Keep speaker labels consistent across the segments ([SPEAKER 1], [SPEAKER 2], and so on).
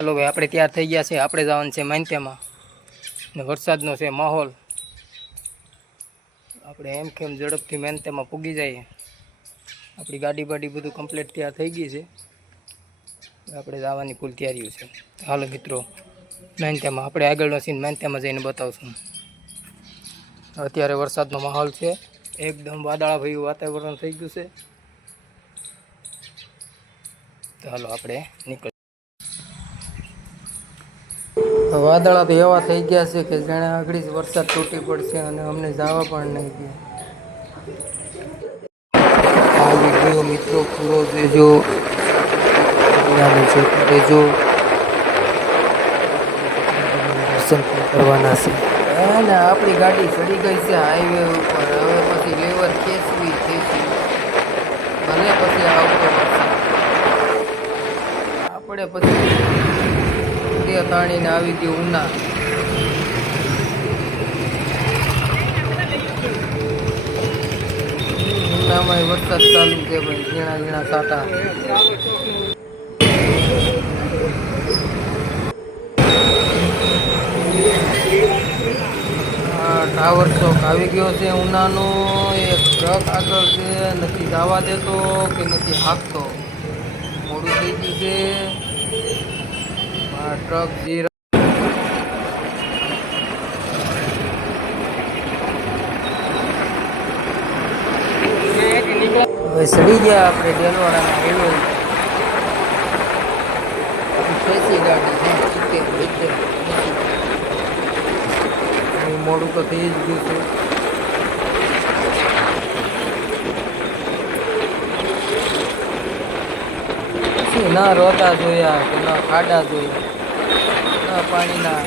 [SPEAKER 1] ચાલો ભાઈ, આપણે તૈયાર થઈ ગયા છે. આપણે જવાનું છે માનત્યામાં ને વરસાદનો છે માહોલ. આપણે એમ કેમ ઝડપથી માનત્યામાં પૂગી જઈએ. આપણી ગાડી બાડી બધું કમ્પ્લીટ તૈયાર થઈ ગઈ છે. આપણે જવાની ફૂલ તૈયારીઓ છે. હાલો મિત્રો માનત્યામાં આપણે આગળનો સીન માનત્યામાં જઈને બતાવશું. અત્યારે વરસાદનો માહોલ છે. એકદમ વાદળાભર્યું વાતાવરણ થઈ ગયું છે. હાલો, આપણે નીકળ વાદળા તો એવા થઈ ગયા છે કે જાણે આગળ જ વરસાદ તૂટી પડશે અને અમને જવા પણ નહીં દે. આ વીડિયો મિત્રો પૂરો જોજો જોજો દર્શન કરવાના છે. અને આપણી ગાડી ચડી ગઈ છે હાઈવે ઉપર. હવે પછી લેવર ખેંચવી ખેંચવી ભલે પછી આવતો આપણે પછી તે તાણીને આવી ગયું ઉના. ઉનામાં વરસાદ ચાલુ છે ભાઈ, ઝીણા ઝીણા સાટા. ટાવર ચોક આવી ગયો છે ઉનાનો, એક ટ્રક આગળ છે, નથી જવા દેતો કે નથી હાંકતો. મોડું થઈ ગયું છે. આ ટ્રક જે હવે સડી ગયા આપણે ડેલવાળાના હાઈવે ખેંચી ગાડી છે સિત્તેર સિત્તેર એંસી. મોડું તો થઈ જ ગયું છે. શું ના રોતા જોયા કે ના ખાડા જોયા ના પાણીના.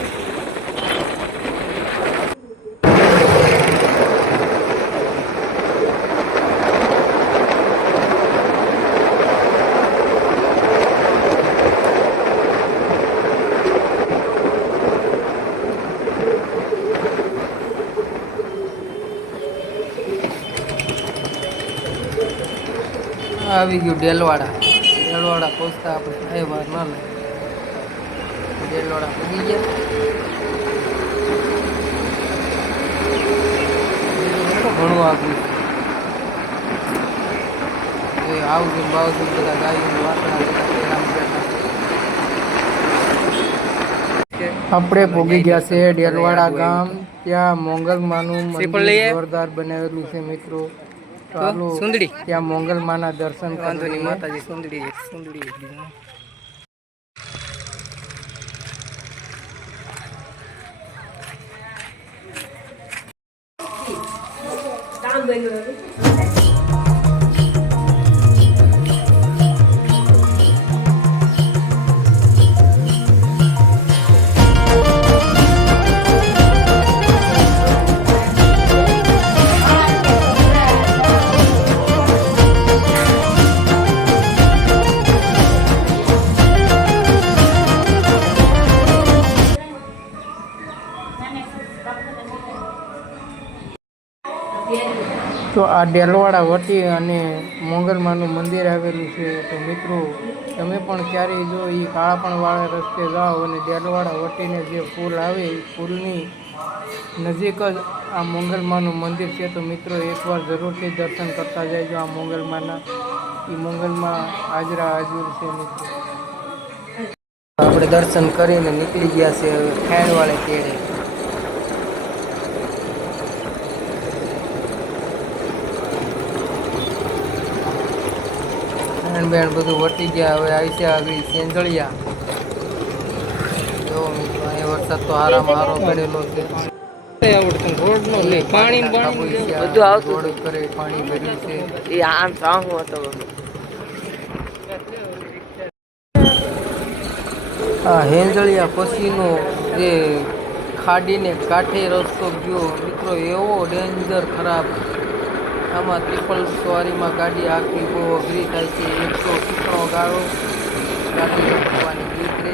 [SPEAKER 1] આવી ગયું ડેલવાડા. ડેલવાડા પહોંચતા આપણે કાંઈ વાર ના લાગે ડેલવાડા પૂગી ગયા. ઘણું બધા ગાયું આપણે ભોગી ગયા છે ડેલવાડા ગામ. ત્યાં મોંગલમાનું માનું જોરદાર બનાવેલું છે મિત્રો. સુંદડી. ત્યાં મોંગલમાના દર્શન વાંધો નહીં માતાજી સુંદડી સુંદડી તો આ ડેલવાડા વટી અને મોંગલમાનું મંદિર આવેલું છે. તો મિત્રો, તમે પણ ક્યારેય જો એ કાળાપણવાળા રસ્તે જાઓ અને ડેલવાડા વટીને જે પુલ આવે એ પુલની નજીક જ આ મોંગલમાનું મંદિર છે. તો મિત્રો, એકવાર જરૂરથી દર્શન કરતા જાય આ મોંગલમાના એ મોંગલમાં હાજરા હાજર છે મિત્રો. આપણે દર્શન કરીને નીકળી ગયા છે હવે ખાંડવાળે તેડે બેન બધું વટી ગયા હવે આવી છે આગળ સેંજળિયા જો મિત્રો અહીં વરસાદ તો આરામ આરો પડેલો છે. પાણી બધું આવતું રોડ પાણી ભર્યું છે.
[SPEAKER 2] એ આમ હતો.
[SPEAKER 1] આ હેંજળિયા પછીનો જે ખાડીને કાંઠે રસ્તો ગયો મિત્રો એવો ડેન્જર ખરાબ. આમાં ત્રિપલ સવારીમાં ગાડી આખી બહુ અઘરી થાય છે. એકસો ચીકણો ગાળો, ગાડી રોકવાની ગીત છે.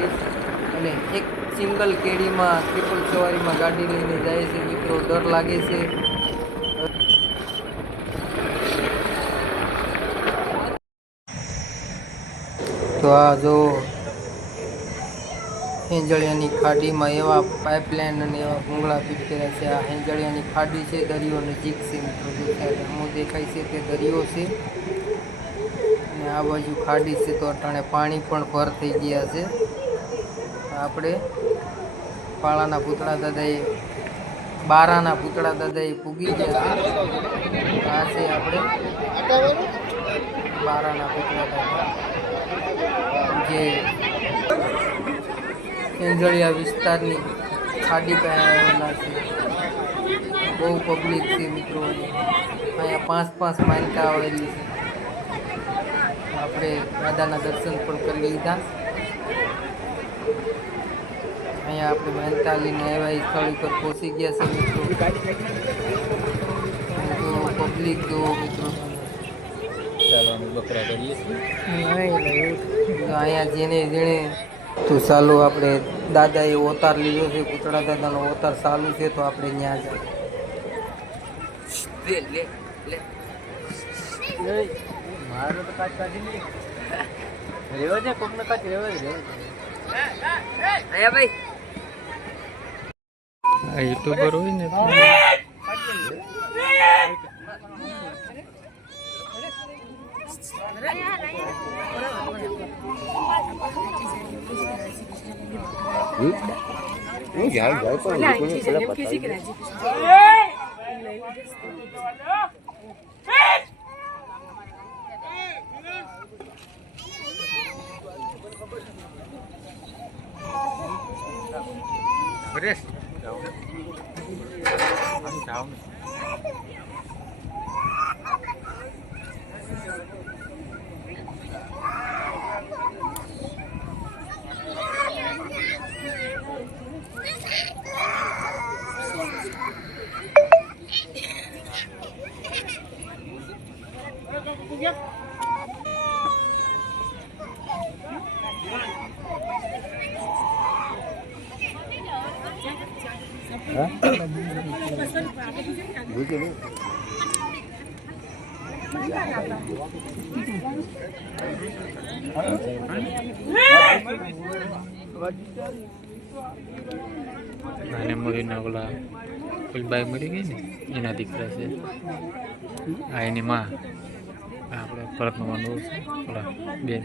[SPEAKER 1] અને એક સિંગલ કેડીમાં ત્રિપલ સવારીમાં ગાડી લઈને જાય છે. મિત્રો ડર લાગે છે. તો આ જો હેંજળિયાની ખાડીમાં એવા પાઇપલાઇન અને એવા ભૂંગળા કર્યા છે. આ હેંજળિયાની ખાડી છે, દરિયો નજીક છે મિત્રો. હું દેખાય છે તે દરિયો છે અને આ બાજુ ખાડી છે તો અટાણે પાણી પણ ભર થઈ ગયા છે. આપણે પાળાના પૂતળા દાદાએ, બારાના પૂતળા દાદાએ પૂગી ગયા છે. આ છે આપણે બારાના પૂતળા દાદા. જે કેંજળિયા વિસ્તારની ખાડી પાસે આવેલા છે. બહુ પબ્લિક છે મિત્રો. અહીંયા પાંચ પાંચ માનકા આવેલી છે. આપણે દાદાના દર્શન પણ કરી લીધા. અહીંયા આપણે માનતા લઈને એવા સ્થળ ઉપર પહોંચી ગયા છે મિત્રો. પબ્લિક જો મિત્રો. અહીંયા જેને જેણે તો ચાલો આપણે દાદાએ અવતાર લીધો છે કૂતરા દાદાનો અવતાર ચાલુ છે તો આપણે ત્યાં જાય
[SPEAKER 2] લે લે લે. મારો તો કાચ કાઢી નહીં. રેવા છે કોકનો કાચ રેવા છે આયા ભાઈ.
[SPEAKER 1] આ યુટ્યુબર હોય ને
[SPEAKER 2] હું જાય જાય પણ પેલા પતાવી પરેશ જાઓ
[SPEAKER 3] નાને મળીને ઓલા ફૂલબાઈ મળી ગઈ ને એના દીકરા છે આ એની માં આ આપણે ભરતમાં નવું છે ઓલા બેન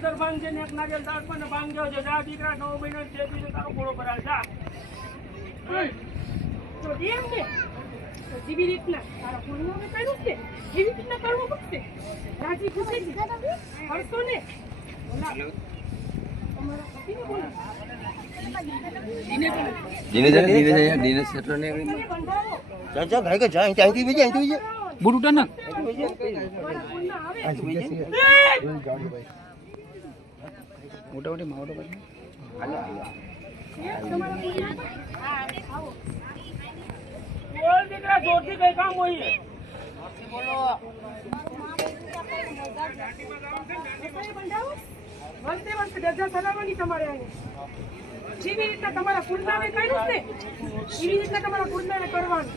[SPEAKER 4] અંદર બાંધજે ને એક નારિયેળ દાંતમાં ને બાંધજો છે. જા દીકરા નવ મહિનો છે દીકરો તારો ઘોડો ભરાય. જા.
[SPEAKER 5] તો એમ ને? જેવી રીતના તારા પૂર્ણ અમે કર્યું છે? એવી રીતના કરવું પડશે? રાજી ખુશી કરશો ને?
[SPEAKER 2] સેટલો ને?
[SPEAKER 5] એને
[SPEAKER 2] માવડો કરી
[SPEAKER 4] બોલ દીકરા જોરથી કઈ કામ હોય
[SPEAKER 5] રસોઈ બંધાવો વંશે વંશે દરજા ચલાવવાની તમારે અહીં. જેવી રીતના તમારા કુંડાને કર્યું ને એવી રીતના તમારા કુંડાને કરવાનું.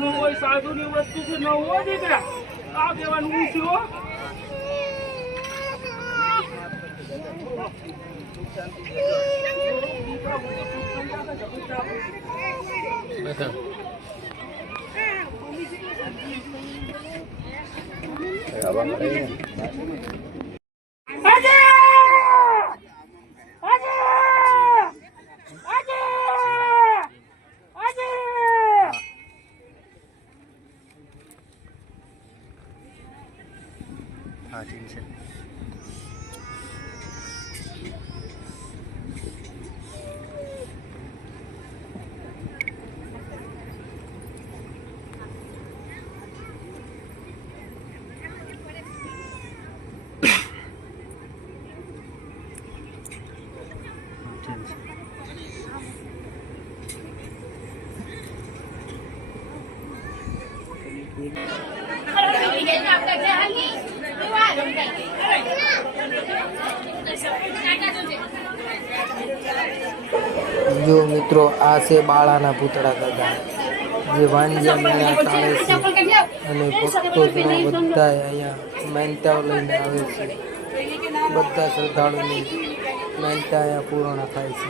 [SPEAKER 4] હું કોઈ સાધુની વસ્તુ છે ન હોય દીકરા. આ કહેવાનું હું. છું Thank
[SPEAKER 3] બસ
[SPEAKER 5] મમ્મી જેટલું
[SPEAKER 2] હા ઠીક છે ઠીક છે
[SPEAKER 1] જો મિત્રો, આ છે બાળાના પૂતળા દાદા. જે વાંજ્યા મેળા ચાલે છે. અને ભક્તો જનો બધા અહીંયા માનતાઓ લઈને આવે છે. બધા શ્રદ્ધાળુની માનતા અહીંયા પૂર્ણ થાય છે.